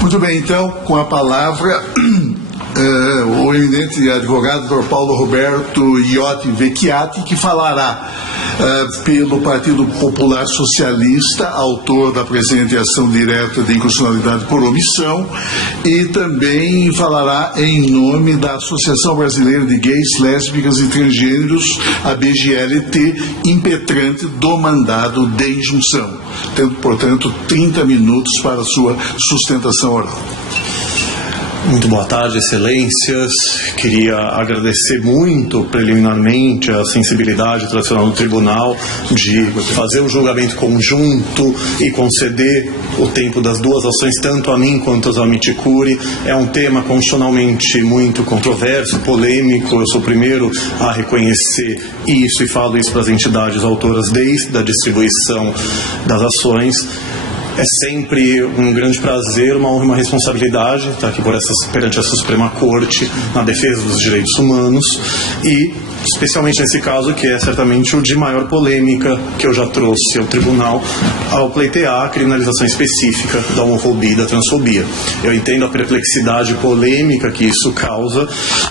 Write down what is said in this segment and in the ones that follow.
Muito bem, então, com a palavra, o eminente advogado Dr. Paulo Roberto Iotti Vecchiati, que falará pelo Partido Popular Socialista, autor da presente ação direta de inconstitucionalidade por omissão, e também falará em nome da Associação Brasileira de Gays, Lésbicas e Transgêneros, a BGLT, impetrante do mandado de injunção, tendo, portanto, 30 minutos para a sua sustentação oral. Muito boa tarde, excelências. Queria agradecer muito, preliminarmente, a sensibilidade tradicional do tribunal de fazer um julgamento conjunto e conceder o tempo das duas ações, tanto a mim quanto ao Amit Curi. É um tema constitucionalmente muito controverso, polêmico. Eu sou o primeiro a reconhecer isso e falo isso para as entidades autoras desde a distribuição das ações. É sempre um grande prazer, uma honra e uma responsabilidade estar aqui perante a Suprema Corte na defesa dos direitos humanos e, especialmente nesse caso, que é certamente o de maior polêmica que eu já trouxe ao tribunal, ao pleitear a criminalização específica da homofobia e da transfobia. Eu entendo a perplexidade polêmica que isso causa,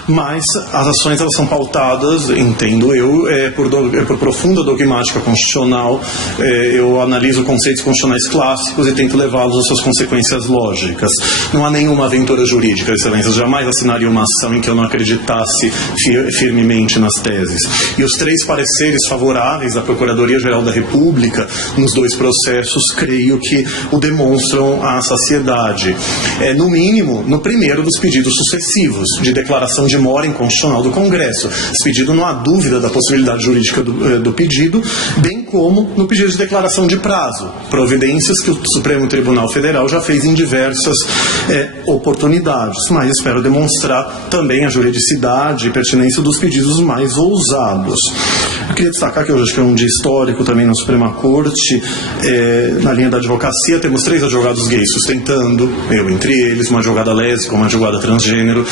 mas as ações elas são pautadas, entendo eu, por profunda dogmática constitucional. Eu analiso conceitos constitucionais clássicos e tento levá-los às suas consequências lógicas. Não há nenhuma aventura jurídica, excelências. Jamais assinaria uma ação em que eu não acreditasse firmemente nas teses. E os 3 pareceres favoráveis da Procuradoria-Geral da República nos 2 processos, creio que o demonstram à saciedade. No mínimo, no primeiro dos pedidos sucessivos de declaração de mora inconstitucional do Congresso. Esse pedido não há dúvida da possibilidade jurídica do pedido, bem como no pedido de declaração de prazo, providências que o Supremo Tribunal Federal já fez em diversas oportunidades, mas espero demonstrar também a juridicidade e pertinência dos pedidos mais ousados. Eu queria destacar que hoje acho que é um dia histórico também na Suprema Corte. Na linha da advocacia temos 3 advogados gays sustentando, eu entre eles, uma advogada lésbica, uma advogada transgênero.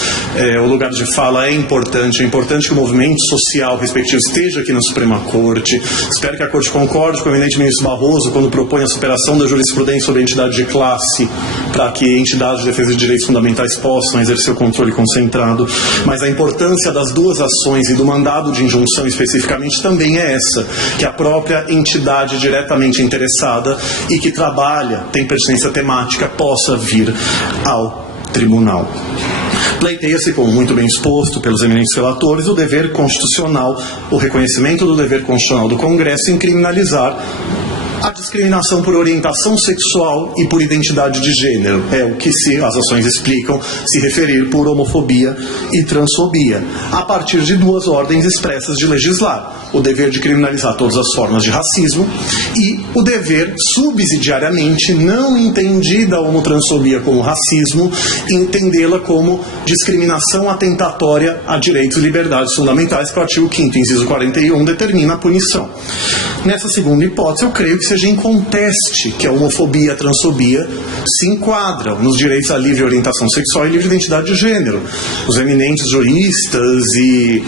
O lugar de fala é importante que o movimento social respectivo esteja aqui na Suprema Corte. Espero que a Corte concorde com o eminente ministro Barroso quando propõe a superação da jurisprudência sobre a entidade de classe, para que entidades de defesa de direitos fundamentais possam exercer o controle concentrado. Mas a importância das 2 ações e do mandado de injunção especificamente também é essa, que a própria entidade diretamente interessada e que trabalha, tem pertinência temática, possa vir ao tribunal. Pleiteia-se, como muito bem exposto pelos eminentes relatores, o dever constitucional, o reconhecimento do dever constitucional do Congresso em criminalizar a discriminação por orientação sexual e por identidade de gênero. É o que as ações explicam, se referir por homofobia e transfobia, a partir de 2 ordens expressas de legislar: o dever de criminalizar todas as formas de racismo e o dever, subsidiariamente, não entendida a homotransfobia como racismo, entendê-la como discriminação atentatória a direitos e liberdades fundamentais, que o artigo 5º, inciso 41, determina a punição. Nessa segunda hipótese, eu creio que seja inconteste que a homofobia e a transfobia se enquadram nos direitos à livre orientação sexual e livre identidade de gênero. Os eminentes juristas e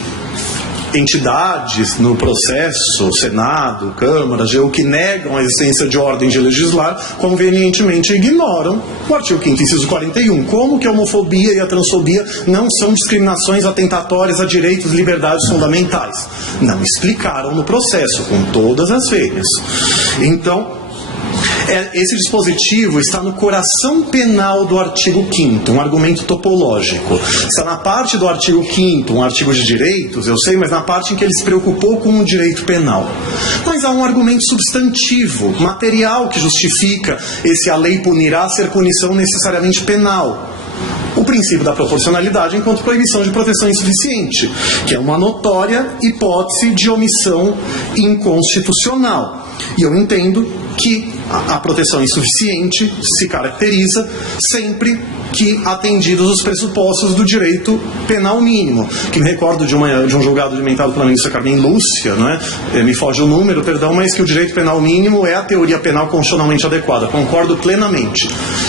entidades no processo, Senado, Câmara, AGU, que negam a existência de ordem de legislar, convenientemente ignoram o artigo 5º, inciso 41. Como que a homofobia e a transfobia não são discriminações atentatórias a direitos e liberdades fundamentais? Não explicaram no processo, com todas as veias. Então, esse dispositivo está no coração penal do artigo 5º, um argumento topológico. Está na parte do artigo 5º, um artigo de direitos, eu sei, mas na parte em que ele se preocupou com o direito penal. Mas há um argumento substantivo, material, que justifica esse a lei punirá ser punição necessariamente penal. O princípio da proporcionalidade enquanto proibição de proteção insuficiente, que é uma notória hipótese de omissão inconstitucional. E eu entendo que a proteção insuficiente se caracteriza sempre que atendidos os pressupostos do direito penal mínimo. Que me recordo de um julgado alimentado pela ministra Carmen Lúcia, não é? Me foge o número, perdão, mas que o direito penal mínimo é a teoria penal constitucionalmente adequada. Concordo plenamente.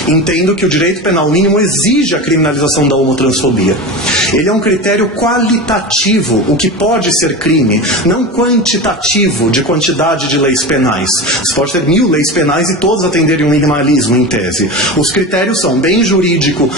Entendo que o direito penal mínimo exige a criminalização da homotransfobia. Ele é um critério qualitativo, o que pode ser crime, não quantitativo, de quantidade de leis penais. Você pode ter 1000 leis penais e todos atenderem um minimalismo, em tese. Os critérios são bem jurídico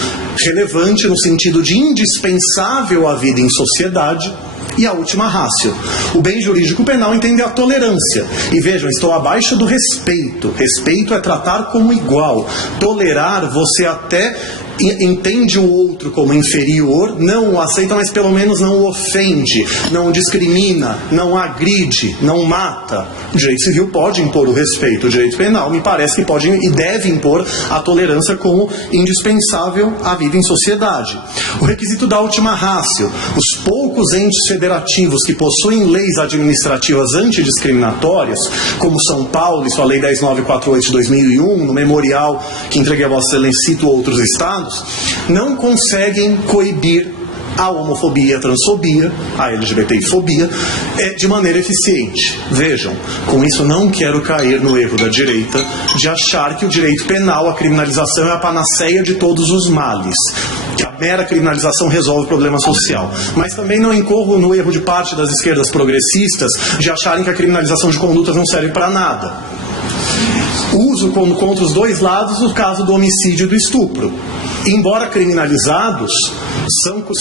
relevante no sentido de indispensável à vida em sociedade, e a última ratio. O bem jurídico penal entende a tolerância. E vejam, estou abaixo do respeito. Respeito é tratar como igual. Tolerar, você até entende o outro como inferior, não o aceita, mas pelo menos não o ofende, não o discrimina, não agride, não mata. O direito civil pode impor o respeito. O direito penal me parece que pode e deve impor a tolerância como indispensável à vida em sociedade. O requisito da última ratio. Os poucos entes federativos que possuem leis administrativas antidiscriminatórias, como São Paulo e sua Lei 10.948 de 2001, no memorial que entreguei a Vossa Excelência, cito outros estados, não conseguem coibir a homofobia, a transfobia, a LGBTfobia, de maneira eficiente. Vejam, com isso não quero cair no erro da direita de achar que o direito penal, a criminalização, é a panaceia de todos os males, que a mera criminalização resolve o problema social. Mas também não incorro no erro de parte das esquerdas progressistas de acharem que a criminalização de condutas não serve para nada. Uso contra os dois lados o caso do homicídio e do estupro. Embora criminalizados,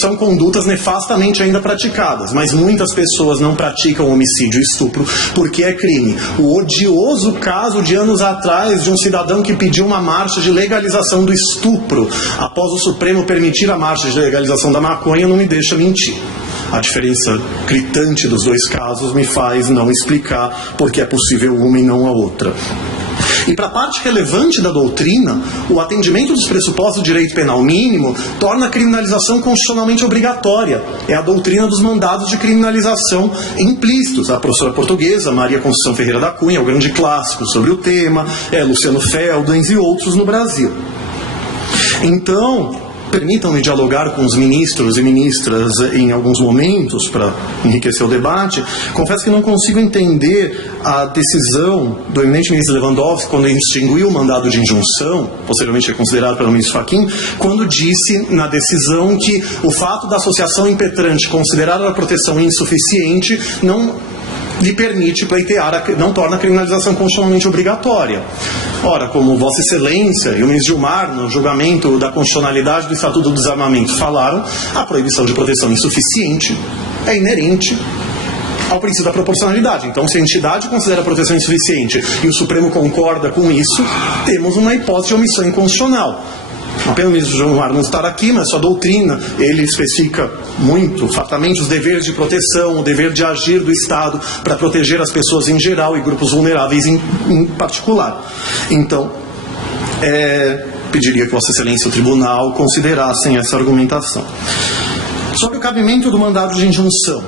são condutas nefastamente ainda praticadas, mas muitas pessoas não praticam homicídio e estupro porque é crime. O odioso caso de anos atrás de um cidadão que pediu uma marcha de legalização do estupro após o Supremo permitir a marcha de legalização da maconha não me deixa mentir. A diferença gritante dos dois casos me faz não explicar porque é possível uma e não a outra. E para a parte relevante da doutrina, o atendimento dos pressupostos do direito penal mínimo torna a criminalização constitucionalmente obrigatória. É a doutrina dos mandados de criminalização implícitos. A professora portuguesa Maria Conceição Ferreira da Cunha, o grande clássico sobre o tema, Luciano Feldens e outros no Brasil. Então, permitam-me dialogar com os ministros e ministras em alguns momentos para enriquecer o debate. Confesso que não consigo entender a decisão do eminente ministro Lewandowski quando extinguiu o mandado de injunção, posteriormente reconsiderado pelo ministro Fachin, quando disse na decisão que o fato da associação impetrante considerar a proteção insuficiente não lhe permite pleitear, não torna a criminalização constitucionalmente obrigatória. Ora, como Vossa Excelência e o ministro Gilmar, no julgamento da constitucionalidade do Estatuto do Desarmamento, falaram, a proibição de proteção insuficiente é inerente ao princípio da proporcionalidade. Então, se a entidade considera a proteção insuficiente e o Supremo concorda com isso, temos uma hipótese de omissão inconstitucional. Apenas o ministro Gilmar não estar aqui, mas sua doutrina, ele especifica muito, fartamente, os deveres de proteção, o dever de agir do Estado para proteger as pessoas em geral e grupos vulneráveis em particular. Então, pediria que Vossa Excelência e o Tribunal considerassem essa argumentação. Sobre o cabimento do mandado de injunção.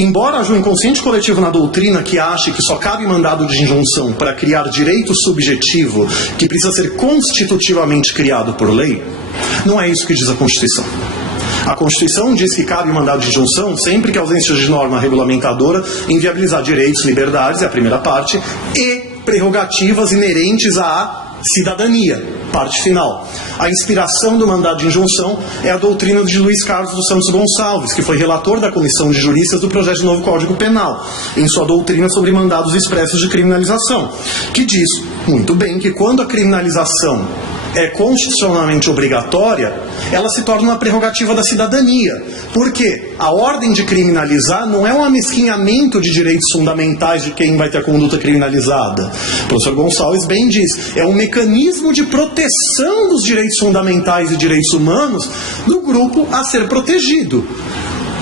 Embora haja um inconsciente coletivo na doutrina que ache que só cabe mandado de injunção para criar direito subjetivo que precisa ser constitutivamente criado por lei, não é isso que diz a Constituição. A Constituição diz que cabe mandado de injunção sempre que a ausência de norma regulamentadora inviabilizar direitos, liberdades, é a primeira parte, e prerrogativas inerentes à cidadania, parte final. A inspiração do mandado de injunção é a doutrina de Luiz Carlos dos Santos Gonçalves, que foi relator da Comissão de Juristas do projeto de novo Código Penal, em sua doutrina sobre mandados expressos de criminalização, que diz muito bem que quando a criminalização é constitucionalmente obrigatória, ela se torna uma prerrogativa da cidadania. Porque a ordem de criminalizar não é um amesquinhamento de direitos fundamentais de quem vai ter a conduta criminalizada. O professor Gonçalves bem diz, é um mecanismo de proteção dos direitos fundamentais e direitos humanos do grupo a ser protegido.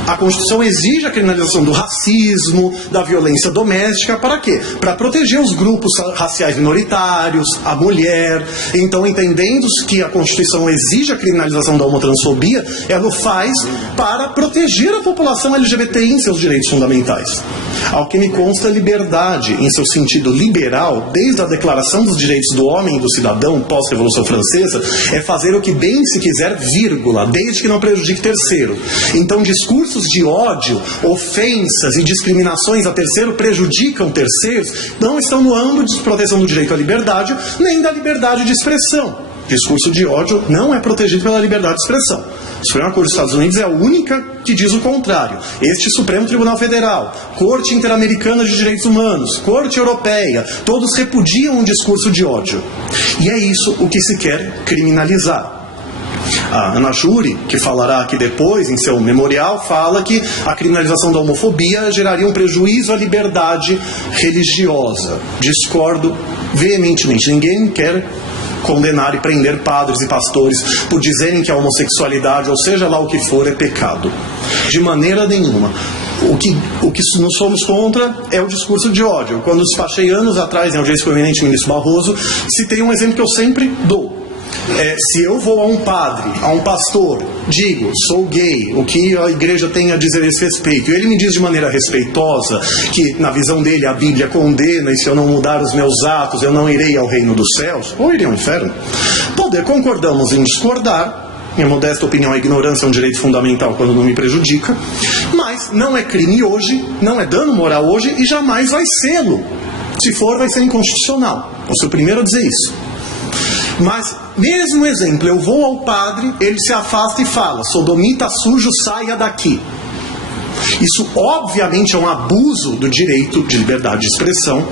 A Constituição exige a criminalização do racismo, da violência doméstica, para quê? Para proteger os grupos raciais minoritários, a mulher. Então, entendendo que a Constituição exige a criminalização da homotransfobia, ela o faz para proteger a população LGBTI em seus direitos fundamentais. Ao que me consta, liberdade, em seu sentido liberal, desde a Declaração dos Direitos do Homem e do Cidadão, pós-Revolução Francesa, é fazer o que bem se quiser, vírgula, desde que não prejudique terceiro. Então, discursos de ódio, ofensas e discriminações a terceiro prejudicam terceiros, não estão no âmbito de proteção do direito à liberdade, nem da liberdade de expressão. discurso de ódio não é protegido pela liberdade de expressão. A Suprema Corte dos Estados Unidos é a única que diz o contrário. Este Supremo Tribunal Federal, Corte Interamericana de Direitos Humanos, Corte Europeia, todos repudiam um discurso de ódio. E é isso o que se quer criminalizar. A Ana Júri, que falará aqui depois, em seu memorial, fala que a criminalização da homofobia geraria um prejuízo à liberdade religiosa. Discordo veementemente. Ninguém quer condenar e prender padres e pastores por dizerem que a homossexualidade, ou seja lá o que for, é pecado. De maneira nenhuma. O que nós somos contra é o discurso de ódio. Quando despachei anos atrás, em audiência com o eminente ministro Barroso, citei um exemplo que eu sempre dou. Se eu vou a um padre, a um pastor, digo, sou gay, o que a igreja tem a dizer a esse respeito, e ele me diz de maneira respeitosa que, na visão dele, a Bíblia condena, e se eu não mudar os meus atos, eu não irei ao reino dos céus, ou irei ao inferno. Concordamos em discordar. Minha modesta opinião, a ignorância é um direito fundamental quando não me prejudica, mas não é crime hoje, não é dano moral hoje, e jamais vai sê-lo. Se for, vai ser inconstitucional. Vou ser o primeiro a dizer isso. Mas, mesmo exemplo, eu vou ao padre, ele se afasta e fala, sodomita sujo, saia daqui. Isso, obviamente, é um abuso do direito de liberdade de expressão.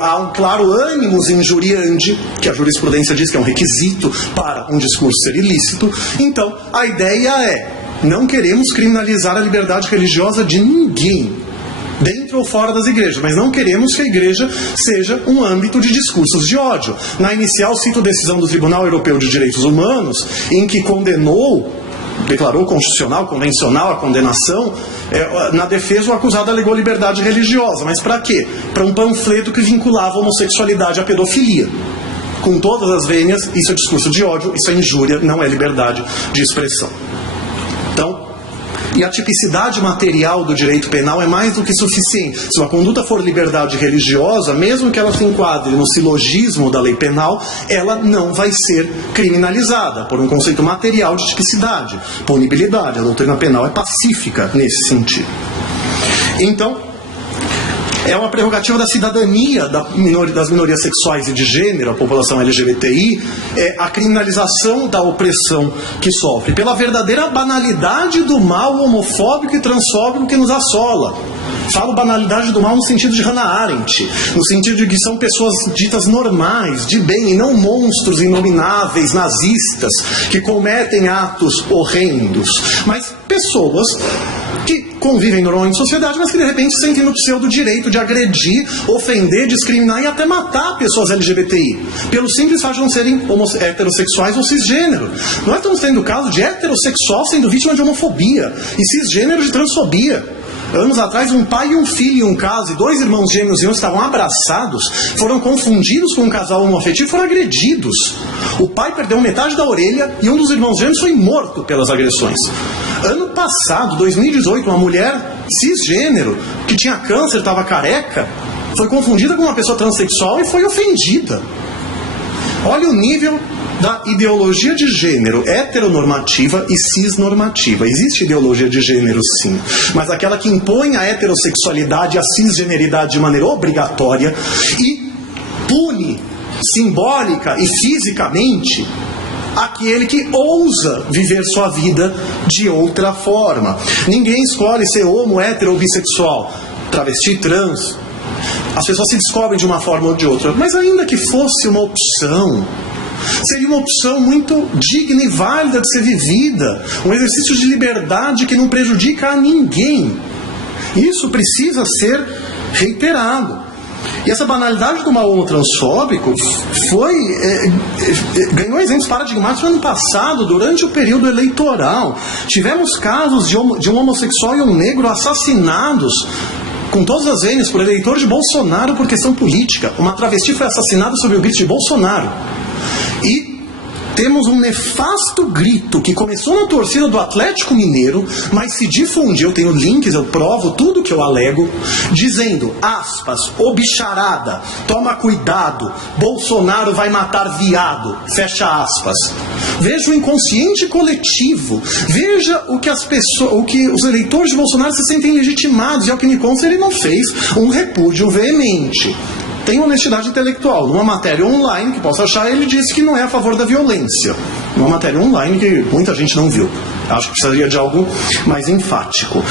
Há um claro ânimos injuriandi, que a jurisprudência diz que é um requisito para um discurso ser ilícito. Então, a ideia é, não queremos criminalizar a liberdade religiosa de ninguém, dentro ou fora das igrejas, mas não queremos que a igreja seja um âmbito de discursos de ódio. Na inicial, cito a decisão do Tribunal Europeu de Direitos Humanos, em que declarou constitucional, convencional a condenação. Na defesa, o acusado alegou liberdade religiosa. Mas para quê? Para um panfleto que vinculava a homossexualidade à pedofilia. Com todas as vênias, isso é discurso de ódio, isso é injúria, não é liberdade de expressão. Então, e a tipicidade material do direito penal é mais do que suficiente. Se uma conduta for liberdade religiosa, mesmo que ela se enquadre no silogismo da lei penal, ela não vai ser criminalizada, por um conceito material de tipicidade, punibilidade. A doutrina penal é pacífica nesse sentido. Então, é uma prerrogativa da cidadania das minorias sexuais e de gênero, a população LGBTI, a criminalização da opressão que sofre, pela verdadeira banalidade do mal homofóbico e transfóbico que nos assola. Falo banalidade do mal no sentido de Hannah Arendt, no sentido de que são pessoas ditas normais, de bem, e não monstros inomináveis, nazistas, que cometem atos horrendos, mas pessoas que convivem normalmente em sociedade, mas que de repente sentem no pseudo-direito de agredir, ofender, discriminar e até matar pessoas LGBTI, pelo simples fato de não serem heterossexuais ou cisgênero. Nós estamos tendo o caso de heterossexual sendo vítima de homofobia e cisgênero de transfobia. Anos atrás, um pai e um filho em um caso, e 2 irmãos gêmeos estavam abraçados, foram confundidos com um casal homoafetivo e foram agredidos. O pai perdeu metade da orelha e um dos irmãos gêmeos foi morto pelas agressões. Ano passado, 2018, uma mulher cisgênero, que tinha câncer, estava careca, foi confundida com uma pessoa transexual e foi ofendida. Olha o nível da ideologia de gênero heteronormativa e cisnormativa. Existe ideologia de gênero, sim, mas aquela que impõe a heterossexualidade e a cisgeneridade de maneira obrigatória e pune simbólica e fisicamente aquele que ousa viver sua vida de outra forma. Ninguém escolhe ser homo, hétero ou bissexual, travesti, trans. As pessoas se descobrem de uma forma ou de outra, mas ainda que fosse uma opção, seria uma opção muito digna e válida de ser vivida, um exercício de liberdade que não prejudica a ninguém. Isso precisa ser reiterado. E essa banalidade do mal homotransfóbico ganhou exemplos paradigmáticos no ano passado, durante o período eleitoral. Tivemos casos de um homossexual e um negro assassinados com todas as vênias por eleitores de Bolsonaro por questão política. Uma travesti foi assassinada sob o grito de Bolsonaro. E temos um nefasto grito que começou na torcida do Atlético Mineiro, mas se difundiu, eu tenho links, eu provo tudo que eu alego, dizendo, aspas, ô bicharada, toma cuidado, Bolsonaro vai matar viado, fecha aspas. Veja o inconsciente coletivo, veja o que os eleitores de Bolsonaro se sentem legitimados, e ao que me consta ele não fez um repúdio veemente. tem honestidade intelectual. Numa matéria online que possa achar, ele disse que não é a favor da violência. Numa matéria online que muita gente não viu. Acho que precisaria de algo mais enfático.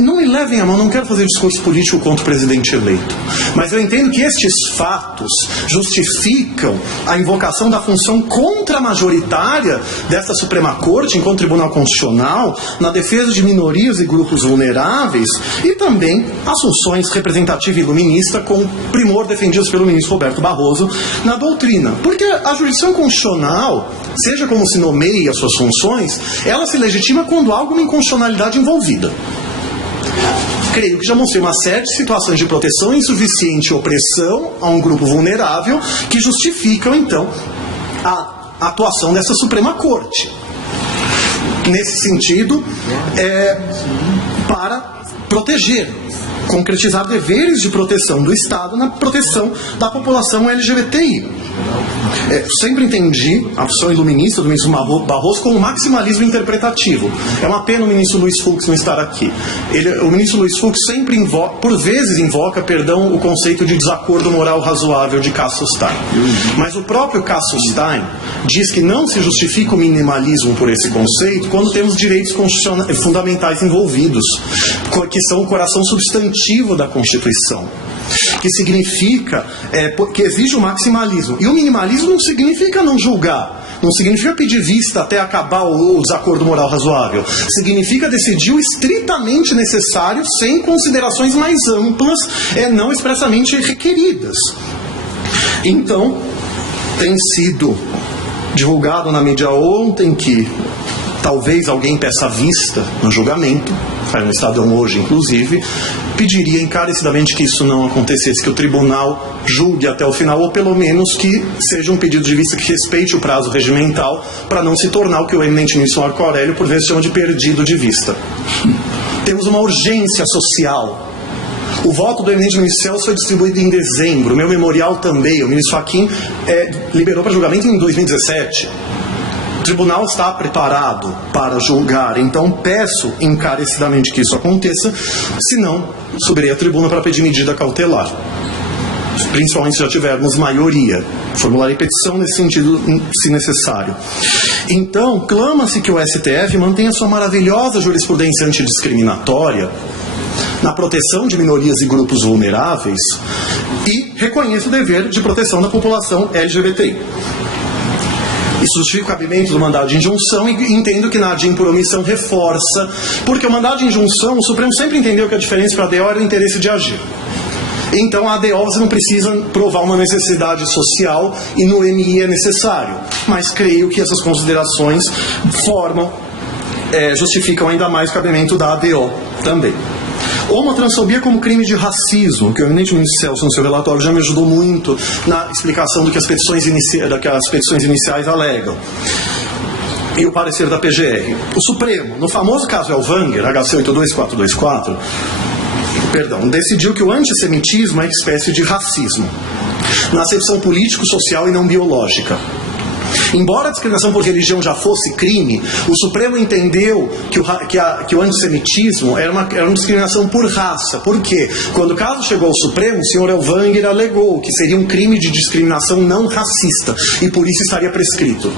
Não me levem a mão, não quero fazer discurso político contra o presidente eleito. Mas eu entendo que estes fatos justificam a invocação da função contramajoritária desta Suprema Corte, enquanto Tribunal Constitucional, na defesa de minorias e grupos vulneráveis, e também as funções representativa e iluminista com primor defendidas pelo ministro Roberto Barroso na doutrina. Porque a jurisdição constitucional, seja como se nomeie as suas funções, ela se legitima quando há alguma inconstitucionalidade envolvida. Creio que já mostrei uma série de situações de proteção insuficiente e opressão a um grupo vulnerável que justificam, então, a atuação dessa Suprema Corte. Nesse sentido, para proteger, concretizar deveres de proteção do Estado na proteção da população LGBTI. Sempre entendi a posição iluminista do ministro Barroso como maximalismo interpretativo. É uma pena o ministro Luiz Fux não estar aqui. O ministro Luiz Fux sempre por vezes invoca, o conceito de desacordo moral razoável de Cassius Stein. Mas o próprio Cassius Stein diz que não se justifica o minimalismo por esse conceito quando temos direitos fundamentais envolvidos, que são o coração substantivo da Constituição. Que significa, que exige o maximalismo. E o minimalismo não significa não julgar, não significa pedir vista até acabar o desacordo moral razoável. Significa decidir o estritamente necessário sem considerações mais amplas, não expressamente requeridas. Então, tem sido divulgado na mídia ontem que talvez alguém peça vista no julgamento, saiu no Estadão hoje inclusive, pediria encarecidamente que isso não acontecesse, que o tribunal julgue até o final, ou pelo menos que seja um pedido de vista que respeite o prazo regimental, para não se tornar o que o eminente ministro Marco Aurélio por vezes chama de perdido de vista. Temos uma urgência social. O voto do eminente ministro Celso foi distribuído em dezembro, o meu memorial também, o ministro Fachin liberou para julgamento em 2017. O tribunal está preparado para julgar, então peço encarecidamente que isso aconteça, senão subirei à tribuna para pedir medida cautelar. Principalmente se já tivermos maioria. Formularei petição nesse sentido, se necessário. Então, clama-se que o STF mantenha sua maravilhosa jurisprudência antidiscriminatória na proteção de minorias e grupos vulneráveis e reconheça o dever de proteção da população LGBTI. Isso justifica o cabimento do mandado de injunção e entendo que na ADIM por omissão reforça, porque o mandado de injunção, o Supremo sempre entendeu que a diferença para a ADO era o interesse de agir. Então a ADO você não precisa provar uma necessidade social e no MI é necessário. Mas creio que essas considerações justificam ainda mais o cabimento da ADO também. Homotransfobia como crime de racismo, que o eminente ministro Celso no seu relatório já me ajudou muito na explicação do que as petições iniciais alegam. E o parecer da PGR. O Supremo, no famoso caso Elvanger, HC 82424, decidiu que o antissemitismo é espécie de racismo, na acepção político, social e não biológica. Embora a discriminação por religião já fosse crime, o Supremo entendeu que o antissemitismo era uma discriminação por raça. Por quê? Quando o caso chegou ao Supremo, o senhor Elvanger alegou que seria um crime de discriminação não racista e por isso estaria prescrito.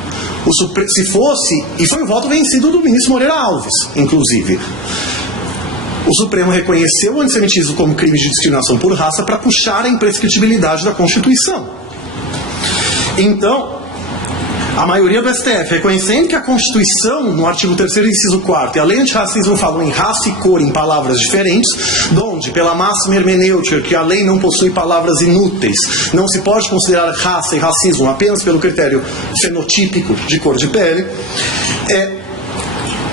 Se fosse, e foi o voto vencido do ministro Moreira Alves, inclusive. O Supremo reconheceu o antissemitismo como crime de discriminação por raça para puxar a imprescritibilidade da Constituição. Então, a maioria do STF, reconhecendo que a Constituição, no artigo 3º, inciso 4º, e a lei antirracismo falam em raça e cor em palavras diferentes, donde, pela máxima hermenêutica, que a lei não possui palavras inúteis, não se pode considerar raça e racismo apenas pelo critério fenotípico de cor de pele,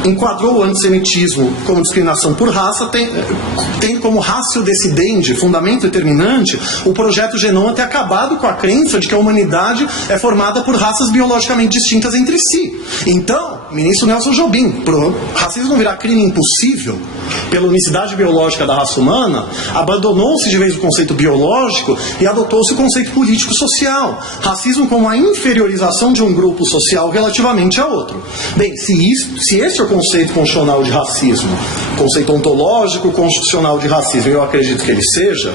enquadrou o antissemitismo como discriminação por raça, tem como ratio decidendi, fundamento determinante, o projeto Genoma ter acabado com a crença de que a humanidade é formada por raças biologicamente distintas entre si. Então, ministro Nelson Jobim, para o racismo não virar crime impossível pela unicidade biológica da raça humana, abandonou-se de vez o conceito biológico e adotou-se o conceito político-social. Racismo como a inferiorização de um grupo social relativamente a outro. Bem, se este é o conceito constitucional de racismo, conceito ontológico constitucional de racismo, eu acredito que ele seja,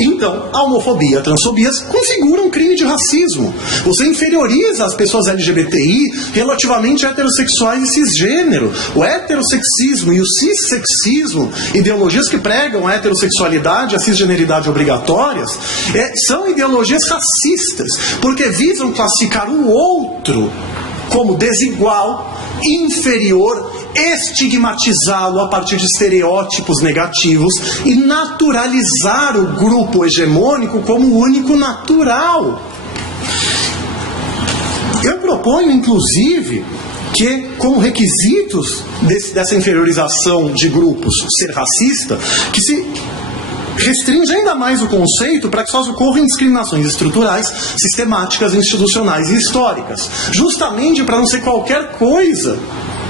então a homofobia e a transfobia configuram um crime de racismo. Você inferioriza as pessoas LGBTI relativamente a heterossexuais e cisgênero. O heterossexismo e o cissexismo, ideologias que pregam a heterossexualidade e a cisgeneridade obrigatórias, são ideologias racistas, porque visam classificar o outro como desigual, inferior, estigmatizá-lo a partir de estereótipos negativos e naturalizar o grupo hegemônico como único natural. Eu proponho, inclusive, que, como requisitos dessa inferiorização de grupos ser racista, que se restringe ainda mais o conceito para que só ocorram discriminações estruturais, sistemáticas, institucionais e históricas, justamente para não ser qualquer coisa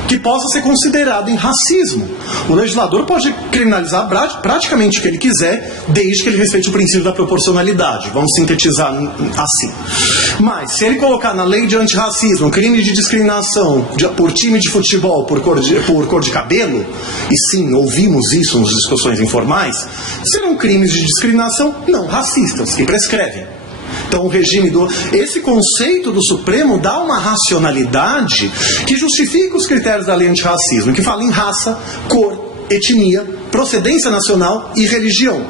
que possa ser considerado em racismo. O legislador pode criminalizar praticamente o que ele quiser, desde que ele respeite o princípio da proporcionalidade. Vamos sintetizar assim. Mas, se ele colocar na lei de antirracismo crime de discriminação por time de futebol, por cor de cabelo, e sim, ouvimos isso nas discussões informais, serão crimes de discriminação não racistas, que prescrevem. Então, esse conceito do Supremo dá uma racionalidade que justifica os critérios da lei antirracismo, que fala em raça, cor, etnia, procedência nacional e religião.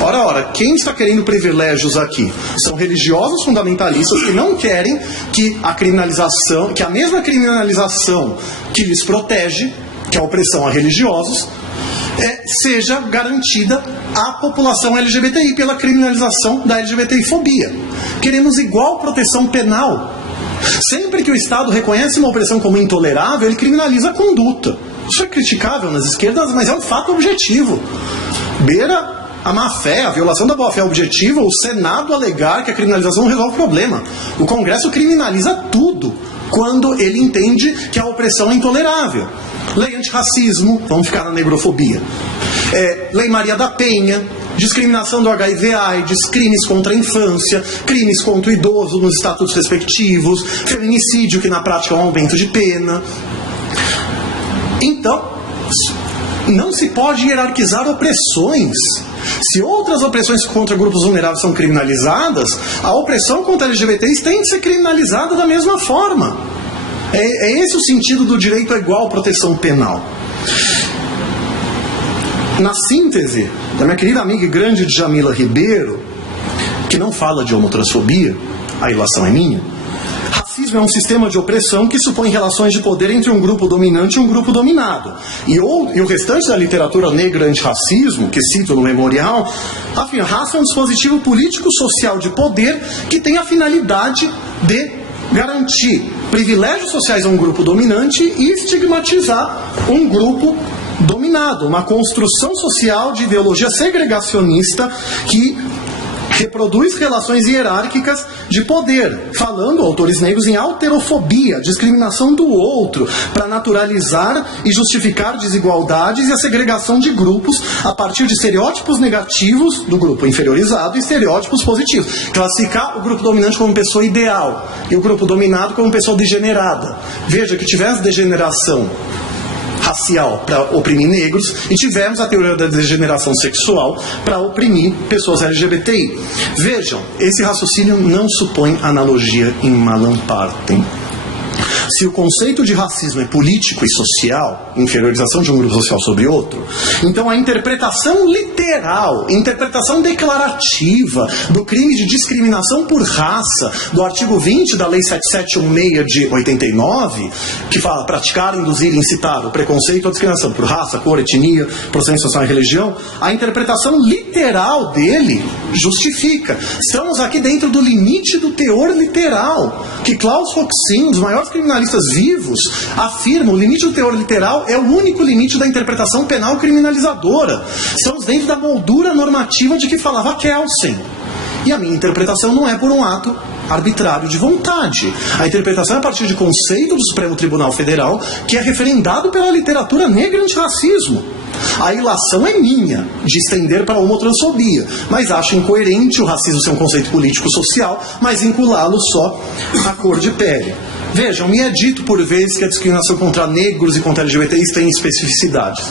Ora, quem está querendo privilégios aqui? São religiosos fundamentalistas que não querem que a mesma criminalização que lhes protege, que é a opressão a religiosos, seja garantida à população LGBTI pela criminalização da LGBTI-fobia. Queremos igual proteção penal. Sempre que o Estado reconhece uma opressão como intolerável, ele criminaliza a conduta. Isso é criticável nas esquerdas, mas é um fato objetivo. Beira a má-fé, a violação da boa-fé objetiva, o Senado alegar que a criminalização não resolve o problema. O Congresso criminaliza tudo quando ele entende que a opressão é intolerável. Lei antirracismo, vamos ficar na negrofobia. Lei Maria da Penha, discriminação do HIV/AIDS, crimes contra a infância, crimes contra o idoso nos estatutos respectivos, feminicídio, que na prática é um aumento de pena. Então, não se pode hierarquizar opressões. Se outras opressões contra grupos vulneráveis são criminalizadas, a opressão contra LGBTs tem que ser criminalizada da mesma forma. É esse o sentido do direito à igual proteção penal. Na síntese da minha querida amiga e grande Djamila Ribeiro, que não fala de homotransfobia, a ilação é minha, racismo é um sistema de opressão que supõe relações de poder entre um grupo dominante e um grupo dominado. E o restante da literatura negra antirracismo, que cito no memorial, afirma: raça é um dispositivo político-social de poder que tem a finalidade de garantir privilégios sociais a um grupo dominante e estigmatizar um grupo dominado. Uma construção social de ideologia segregacionista que reproduz relações hierárquicas de poder, falando, autores negros, em alterofobia, discriminação do outro, para naturalizar e justificar desigualdades e a segregação de grupos a partir de estereótipos negativos do grupo inferiorizado e estereótipos positivos. Classificar o grupo dominante como pessoa ideal e o grupo dominado como pessoa degenerada. Veja que tivesse degeneração racial para oprimir negros e tivemos a teoria da degeneração sexual para oprimir pessoas LGBTI. Vejam, esse raciocínio não supõe analogia in malam partem. Se o conceito de racismo é político e social, inferiorização de um grupo social sobre outro, então a interpretação literal, interpretação declarativa do crime de discriminação por raça, do artigo 20 da Lei 7716 de 89, que fala praticar, induzir e incitar o preconceito ou a discriminação por raça, cor, etnia, procedência social e religião, a interpretação literal dele justifica. Estamos aqui dentro do limite do teor literal, que Klaus Roxin, um dos maiores criminalistas vivos, afirma: o limite do teor literal é o único limite da interpretação penal criminalizadora. Estamos dentro da moldura normativa de que falava Kelsen. E a minha interpretação não é por um ato arbitrário de vontade. A interpretação é a partir de conceito do Supremo Tribunal Federal, que é referendado pela literatura negra antirracismo. A ilação é minha, de estender para a homotransfobia, mas acho incoerente o racismo ser um conceito político-social, mas vinculá-lo só à cor de pele. Vejam, me é dito por vezes que a discriminação contra negros e contra LGBTIs tem especificidades.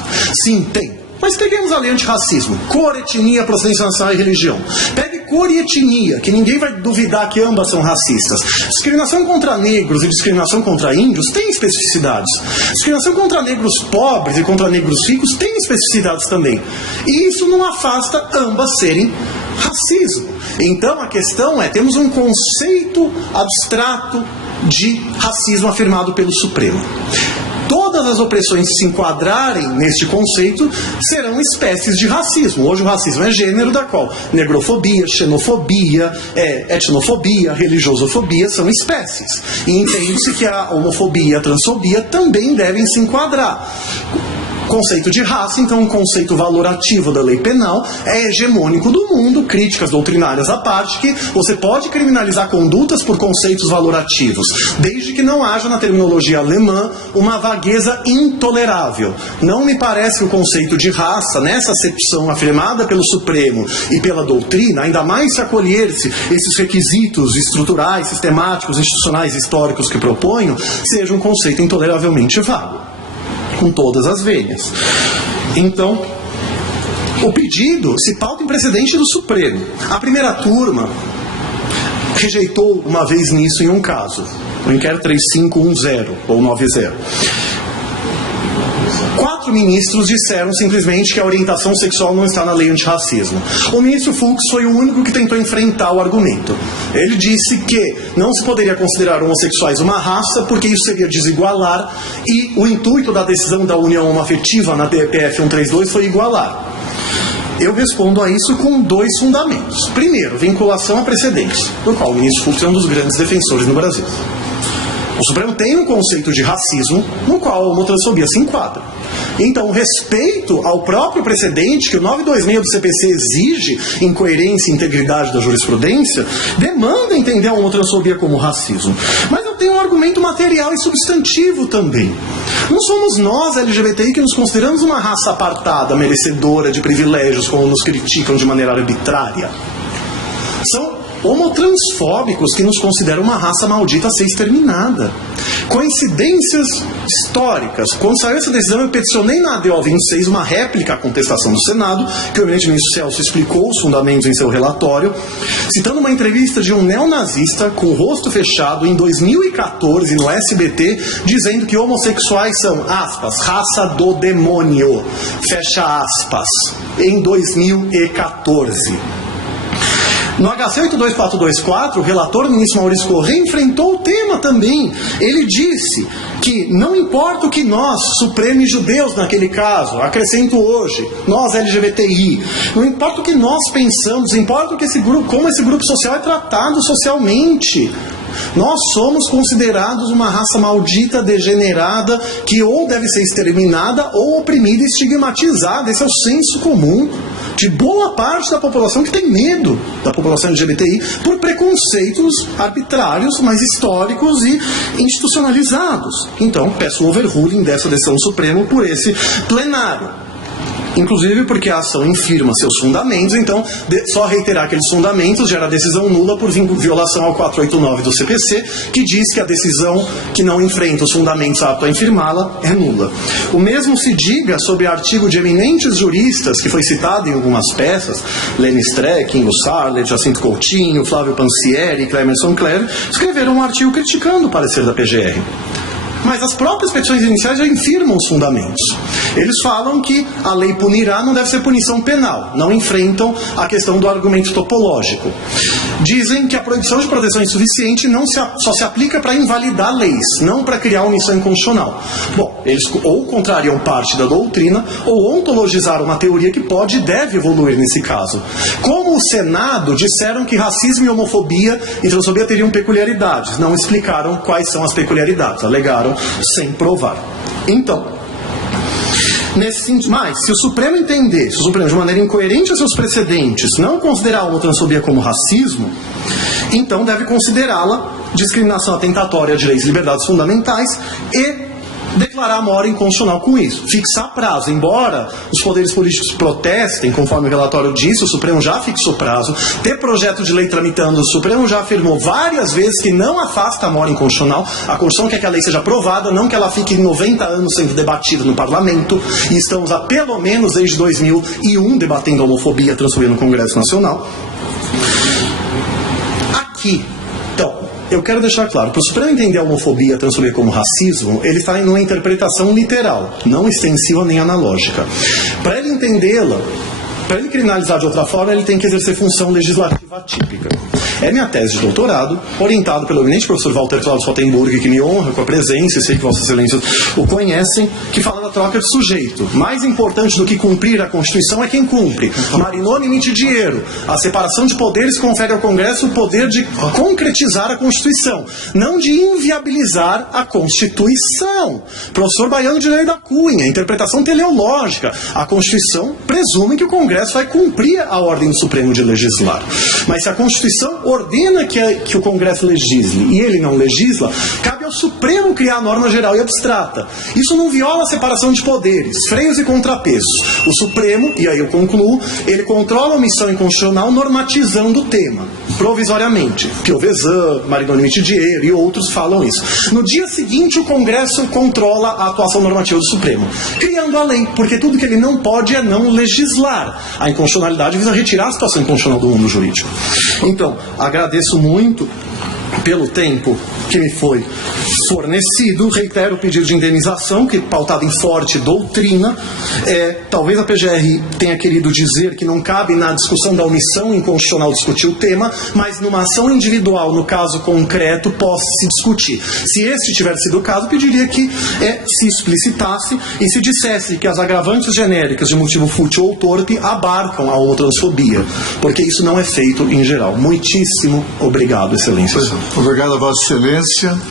Sim, tem. Mas peguemos a lei antirracismo. Cor, etnia, procedência nacional e religião. Pegue cor e etnia, que ninguém vai duvidar que ambas são racistas. Discriminação contra negros e discriminação contra índios tem especificidades. Discriminação contra negros pobres e contra negros ricos tem especificidades também. E isso não afasta ambas serem racismo. Então a questão é, temos um conceito abstrato de racismo afirmado pelo Supremo. Todas as opressões que se enquadrarem neste conceito serão espécies de racismo. Hoje o racismo é gênero, da qual negrofobia, xenofobia, etnofobia, religiosofobia são espécies. E entende-se que a homofobia e a transfobia também devem se enquadrar. Conceito de raça, então, um conceito valorativo da lei penal, é hegemônico do mundo, críticas doutrinárias à parte, que você pode criminalizar condutas por conceitos valorativos, desde que não haja, na terminologia alemã, uma vagueza intolerável. Não me parece que o conceito de raça, nessa acepção afirmada pelo Supremo e pela doutrina, ainda mais se acolher-se esses requisitos estruturais, sistemáticos, institucionais, históricos que proponho, seja um conceito intoleravelmente vago, com todas as vênias. Então, o pedido se pauta em precedente do Supremo. A primeira turma rejeitou uma vez nisso em um caso, o inquérito 3510 ou 90. 4 ministros disseram simplesmente que a orientação sexual não está na lei antirracismo. O ministro Fux foi o único que tentou enfrentar o argumento. Ele disse que não se poderia considerar homossexuais uma raça porque isso seria desigualar, e o intuito da decisão da união homoafetiva na DPF 132 foi igualar. Eu respondo a isso com 2 fundamentos. Primeiro, vinculação a precedentes, do qual o ministro Fux é um dos grandes defensores no Brasil. O Supremo tem um conceito de racismo no qual a homotransfobia se enquadra. Então, o respeito ao próprio precedente que o 926 do CPC exige em coerência e integridade da jurisprudência, demanda entender a homotransfobia como racismo. Mas eu tenho um argumento material e substantivo também. Não somos nós, LGBTI, que nos consideramos uma raça apartada, merecedora de privilégios, como nos criticam de maneira arbitrária. São homotransfóbicos que nos consideram uma raça maldita a ser exterminada. Coincidências históricas. Quando saiu essa decisão, eu peticionei na ADO 26 uma réplica à contestação do Senado, que o eminente ministro Celso explicou os fundamentos em seu relatório, citando uma entrevista de um neonazista com o rosto fechado em 2014 no SBT, dizendo que homossexuais são, aspas, raça do demônio, fecha aspas, em 2014. No HC 82424, o relator ministro Maurício Corrêa enfrentou o tema também. Ele disse que não importa o que nós, Supremo e judeus naquele caso, acrescento hoje, nós LGBTI, não importa o que nós pensamos, importa o que esse grupo, como esse grupo social é tratado socialmente. Nós somos considerados uma raça maldita, degenerada, que ou deve ser exterminada ou oprimida e estigmatizada. Esse é o senso comum de boa parte da população que tem medo da população LGBTI por preconceitos arbitrários, mas históricos e institucionalizados. Então, peço o overruling dessa decisão do Supremo por esse plenário. Inclusive porque a ação infirma seus fundamentos, então só reiterar aqueles fundamentos gera decisão nula por violação ao 489 do CPC, que diz que a decisão que não enfrenta os fundamentos apto a infirmá-la é nula. O mesmo se diga sobre artigo de eminentes juristas, que foi citado em algumas peças, Lene Streck, Ingo Sarlet, Jacinto Coutinho, Flávio Pansieri e Clemerson Clare, escreveram um artigo criticando o parecer da PGR. Mas as próprias petições iniciais já infirmam os fundamentos. Eles falam que a lei punirá não deve ser punição penal, não enfrentam a questão do argumento topológico. Dizem que a proibição de proteção insuficiente só se aplica para invalidar leis, não para criar omissão inconstitucional. Bom, eles ou contrariam parte da doutrina, ou ontologizaram uma teoria que pode e deve evoluir nesse caso. Como o Senado disseram que racismo e homofobia e transfobia teriam peculiaridades, não explicaram quais são as peculiaridades, alegaram sem provar. Então, nesse sentido, mas se o Supremo entender, se o Supremo de maneira incoerente a seus precedentes não considerar a homotransfobia como racismo, então deve considerá-la discriminação atentatória a direitos e liberdades fundamentais e declarar a mora inconstitucional com isso, fixar prazo. Embora os poderes políticos protestem, conforme o relatório disse, o Supremo já fixou prazo, ter projeto de lei tramitando, o Supremo já afirmou várias vezes que não afasta a mora inconstitucional. A Constituição quer que a lei seja aprovada, não que ela fique 90 anos sendo debatida no Parlamento, e estamos há pelo menos desde 2001 debatendo a homofobia e transfobia no Congresso Nacional. Aqui, então, eu quero deixar claro, para o Supremo entender a homofobia e a transfobia como racismo, ele está em uma interpretação literal, não extensiva nem analógica. Para ele entendê-la, para ele criminalizar de outra forma, ele tem que exercer função legislativa atípica. É minha tese de doutorado, orientado pelo eminente professor Walter Claudio Rotenburg, que me honra com a presença, e sei que Vossas Excelências o conhecem, que fala da troca de sujeito. Mais importante do que cumprir a Constituição é quem cumpre. Marinoni Mitidiero. A separação de poderes confere ao Congresso o poder de concretizar a Constituição, não de inviabilizar a Constituição. Professor Baiano de Lei da Cunha, interpretação teleológica. A Constituição presume que o Congresso vai cumprir a ordem do Supremo de legislar. Mas se a Constituição ordena que o Congresso legisle e ele não legisla, cabe ao Supremo criar a norma geral e abstrata. Isso não viola a separação de poderes, freios e contrapesos. O Supremo, e aí eu concluo, ele controla a omissão inconstitucional normatizando o tema, provisoriamente. Piovesan, Marinoni Mitidiero e outros falam isso. No dia seguinte, o Congresso controla a atuação normativa do Supremo, criando a lei, porque tudo que ele não pode é não legislar. A inconstitucionalidade visa retirar a situação inconstitucional do mundo jurídico. Então, agradeço muito pelo tempo que me foi fornecido, reitero o pedido de indenização, que pautado em forte doutrina. Talvez a PGR tenha querido dizer que não cabe na discussão da omissão inconstitucional discutir o tema, mas numa ação individual, no caso concreto, possa se discutir. Se esse tiver sido o caso, pediria que se explicitasse e se dissesse que as agravantes genéricas de motivo fútil ou torpe abarcam a homotransfobia, porque isso não é feito em geral. Muitíssimo obrigado, Excelência. Obrigado a Vossa Excelência.